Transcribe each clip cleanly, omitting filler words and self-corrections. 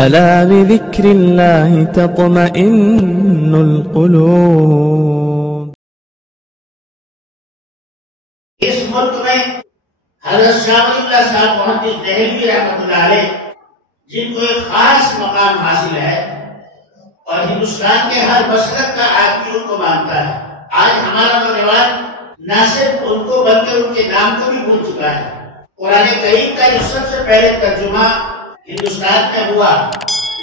ألا بذكر الله تطمئن القلوب. اس ملک میں حضرت شاہ ولی اللہ صاحب محدث دہلوی رحمۃ اللہ علیہ جن کو ایک خاص مقام حاصل ہے اور ہندوستان کے ہر مسلک کا آدمی ان کو مانتا ہے. آج ہمارا نوجوان نہ صرف ان کو بلکہ ان کے نام کو بھی بھول چکا ہے. قرآن کریم کا جو سب سے پہلے ترجمہ ہندوستان میں ہوا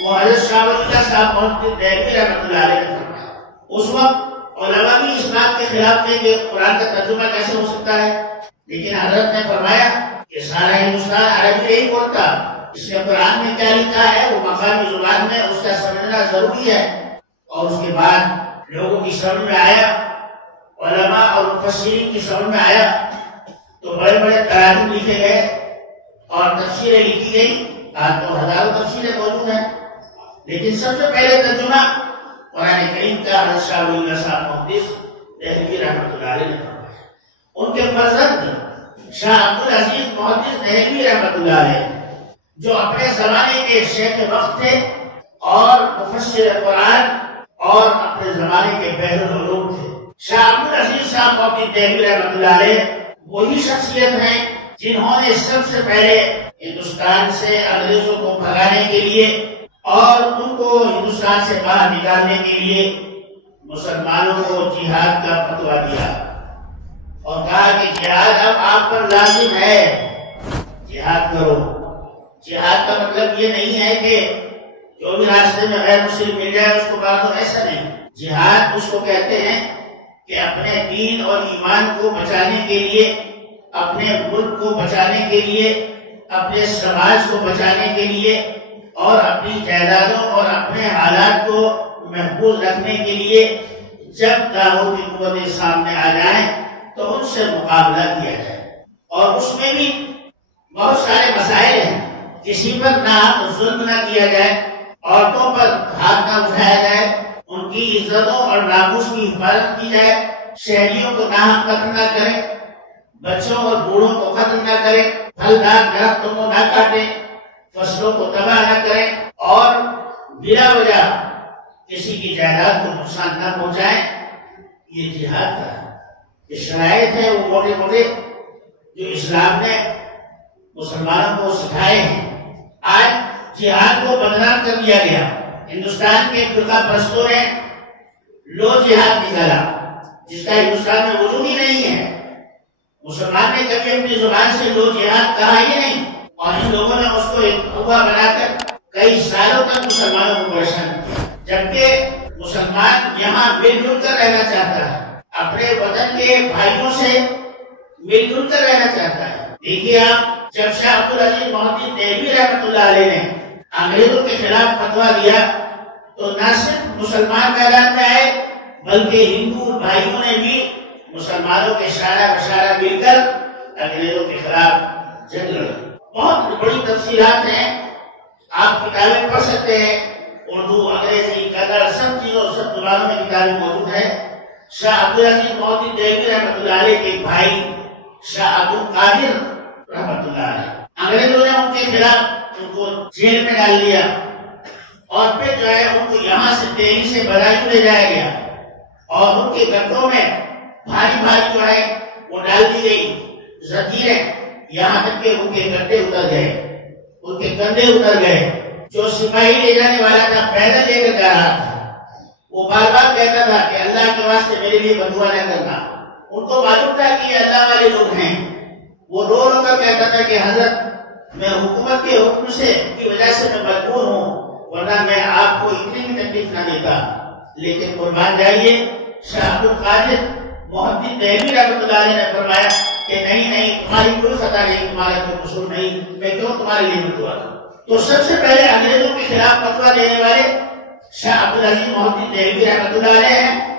وہ حضرت شاہ ولی اللہ صاحب محدث دہلوی رحمۃ اللہ علیہ نے فرمایا. اس وقت علماء بھی اس بات کے خلاف تھے کہ قرآن کا ترجمہ کیسے ہو سکتا ہے، لیکن حضرت نے فرمایا کہ سارا ہندوستان عربی نہیں بولتا، اس نے قرآن میں کیا لکھا ہے وہ مقامی زبان میں اس کا سمجھنا ضروری ہے. اور اس کے بعد لوگوں کی سمجھ میں آیا، علماء اور مفسرین کی سمجھ میں آیا تو بڑے بڑے تراجم لکھے گئے اور تفسیریں لکھی گئی. آج تو ہزاروں تفسیریں موجود ہیں، لیکن سب سے پہلے ترجمہ قرآن کریم کا حضرت شاہ ولی اللہ صاحب محدث دہلوی رحمۃ اللہ علیہ نے فرمایا. ان کے فرزند شاہ عبدالعزیز محدث دہلوی رحمۃ اللہ علیہ جو اپنے زمانے کے شیخ وقت تھے اور مفسر قرآن اور اپنے زمانے کے بحر العلوم تھے. شاہ عبدالعزیز صاحب محدث دہلوی رحمۃ اللہ علیہ وہی شخصیت ہیں جنہوں نے سب سے پہلے ہندوستان سے انگریزوں کو بھگانے کے لیے اور ان کو ہندوستان سے باہر نکالنے کے لیے مسلمانوں کو جہاد کا فتویٰ دیا اور کہا کہ جہاد اب آپ پر لازم ہے، جہاد کرو. جہاد کا مطلب یہ نہیں ہے کہ جو بھی راستے میں غیر مسلم مل جائے اس کو مار دو، ایسا نہیں. جہاد اس کو کہتے ہیں کہ اپنے دین اور ایمان کو بچانے کے لیے، اپنے ملک کو بچانے کے لیے، اپنے سماج کو بچانے کے لیے اور اپنی جائیدادوں اور اپنے حالات کو محفوظ رکھنے کے لیے جب طاغوتی قوتیں سامنے آ جائیں تو ان سے مقابلہ کیا جائے. اور اس میں بھی بہت سارے مسائل ہیں. کسی پر ناحق ظلم نہ کیا جائے، عورتوں پر ہاتھ نہ اٹھایا جائے، ان کی عزتوں اور ناموس کی حفاظت کی جائے، شہریوں کو ناحق قتل نہ کریں، بچوں اور بوڑھوں کو قتل نہ کریں، پھلدار درختوں کو نہ کاٹیں، فصلوں کو تباہ نہ کریں اور بلا وجہ کسی کی جائیداد کو نقصان نہ پہنچائیں. یہ جہاد کا یہ شرائط ہے وہ موٹے موٹے جو اسلام نے مسلمانوں کو سکھائے ہیں. آج جہاد کو بدنام کر دیا گیا. ہندوستان کے فرقہ پرستوں نے لو جہاد نکالا جس کا ہندوستان میں وجود ہی نہیں ہے. مسلمان نے کبھی اپنی زبان سے لو جہاد کہا ہی نہیں اور ان لوگوں نے اس کو ایک ہوا بنا کر کئی سالوں تک مسلمانوں کو پریشان کیا. جبکہ مسلمان یہاں مل جل کر رہنا چاہتا ہے، اپنے وطن کے بھائیوں سے مل جل کر رہنا چاہتا ہے. دیکھیے آپ، جب شاہ عبدالعزیز محدث دہلوی رحمۃ اللہ علیہ نے انگریزوں کے خلاف فتویٰ دیا تو نہ صرف مسلمان میدان میں آئے بلکہ ہندو بھائیوں نے بھی مسلمانوں کے اشارہ بشارہ مل کر انگریزوں کے خلاف جنگ لڑی. بہت بڑی تفصیلات ہیں، آپ کتابیں پڑھ سکتے ہیں، اردو، انگریزی، کنڑ، سب چیزوں سب زبانوں میں کتابیں موجود ہیں. شاہ عبدالعزیز محدث دہلوی رحمۃ اللہ علیہ کے بھائی شاہ عبدالقادر رحمۃ اللہ علیہ، انگریزوں نے ان کے خلاف ان کو جیل میں ڈال دیا اور پھر جو ہے ان کو یہاں سے دہلی سے بدایوں لے جایا گیا اور ان کے گٹوں میں بھاری بھاری جو ہے وہ ڈال دی گئی زنجیریں، یہاں تک کہ ان کے گٹے اتر گئے، ان کے کندھے اتر گئے. جو سپاہی لے جانے والا تھا پیدل لے کر جا رہا تھا، وہ بار بار کہتا تھا کہ اللہ کے واسطے میرے لیے بدعا نہ کرنا. ان کو معلوم تھا کہ یہ اللہ والے لوگ ہیں. وہ رو رو کر کہتا تھا کہ حضرت میں حکومت کے حکم سے کی وجہ سے میں مجبور ہوں، ورنہ میں آپ کو اتنی بھی تکلیف نہ دیتا. لیکن قربان جائیے، شاہ عبدالقادر محدث دہلوی رحمۃ اللہ علیہ نے فرمایا کہ نہیں تمہاری کوئی خطا نہیں، تمہارا کوئی قصور نہیں، میں کیوں تمہارے لیے بدعا کروں. تو سب سے پہلے انگریزوں کے خلاف فتویٰ دینے والے شاہ عبدالعزیز محدث دہلوی رحمۃ اللہ علیہ ہیں.